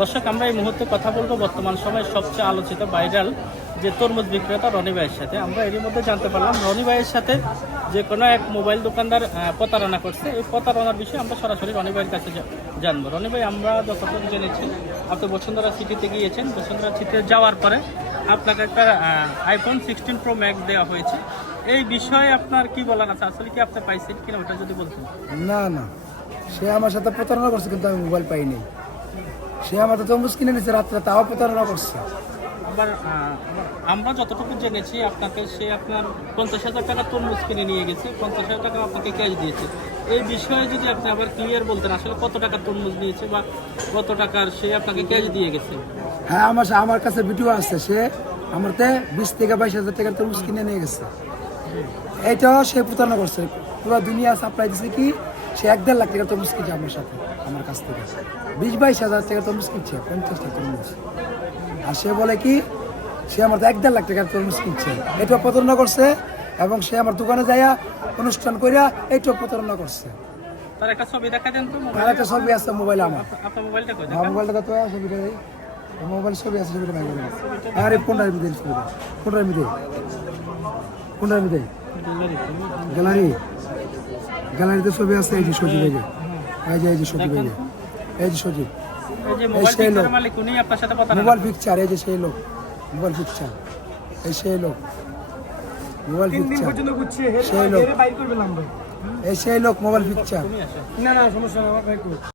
দর্শক, আমরা এই মুহূর্তে কথা বলবো বর্তমান সময়ে সবচেয়ে আলোচিত ভাইরাল যে তরমুজ বিক্রেতা রনি ভাইয়ের সাথে। আমরা এর মধ্যে জানতে পারলাম রনি ভাইয়ের সাথে যে কোনো এক মোবাইল দোকানদার প্রতারণা করছে। এই প্রতারণার বিষয়ে আমরা সরাসরি রনি ভাইয়ের কাছে জানবো। রনি ভাই, আমরা যতটুকু জেনেছি আপনি বসুন্ধরা সিটিতে গিয়েছেন। বসুন্ধরা সিটিতে যাওয়ার পরে আপনাকে একটা iPhone 16 Pro Max দেওয়া হয়েছে। এই বিষয়ে আপনার কি বলার আছে? আসলে কি আপনি পাইছেন কিনা ওটা যদি বলতেন। না না, সে আমার সাথে প্রতারণা করছে, কিন্তু আমি মোবাইল পাইনি। সে আমার তো তরমুজ কিনে নিচ্ছে রাত্রে, তাও প্রতারণা করছে। আবার আমরা যতটুকু জেনেছি আপনাকে সে আপনার 50,000 টাকা তরমুজ কিনে নিয়ে গেছে, 50,000 টাকা আপনাকে ক্যাশ দিয়েছে। এই বিষয়ে যদি আপনি আবার ক্লিয়ার বলতেন আসলে কত টাকা তরমুজ নিয়েছে বা কত টাকার সে আপনাকে ক্যাশ দিয়ে গেছে। হ্যাঁ, আমার কাছে ভিডিও আছে। সে আমার 20 থেকে 22,000 টাকার তরমুজ কিনে নিয়ে গেছে। এইটাও সে প্রতারণা করছে। পুরো দুনিয়া সাপ্লাই দিচ্ছে কি সে 1-1.5 লাখ টাকার তরমুজ কিনছে আমার কাছ থেকে 20-22,000 টাকার তরমুজ কিনছে, 50টা তরমুজ। আর সে বলে কি সে আমার 1-1.5 লাখ টাকার তরমুজ কিনছে। এটাও প্রতারণা করছে। এবং সে আমার দোকানে যাইয়া অনুষ্ঠান করিয়া এইটাও প্রতারণা করছে। তার একটা ছবি দেখা দেন তো। তার একটা ছবি আছে মোবাইলে আমার। আপনার মোবাইলটা কই? আমার মোবাইলটা তো ছবিটা মোবাইল ছবি আছে, ছবিটা বাইরে আছে। আরে কোনটার মধ্যে ছবিটা? কোনটার মধ্যে গ্যালারিতে ছবি আছে। এই যে সজীব, এই যে সজীব, এই যে সজীব, এই যে মোবাইল পিকচারের মালিক উনি আপনার সাথে কথা মোবাইল পিকচার। এই যে সেই লোক মোবাইল পিকচার, এই সেই লোক মোবাইল পিকচার, সেই লোক, এই সেই লোক মোবাইল পিকচার। তুমি আসে না না, সমস্যা না।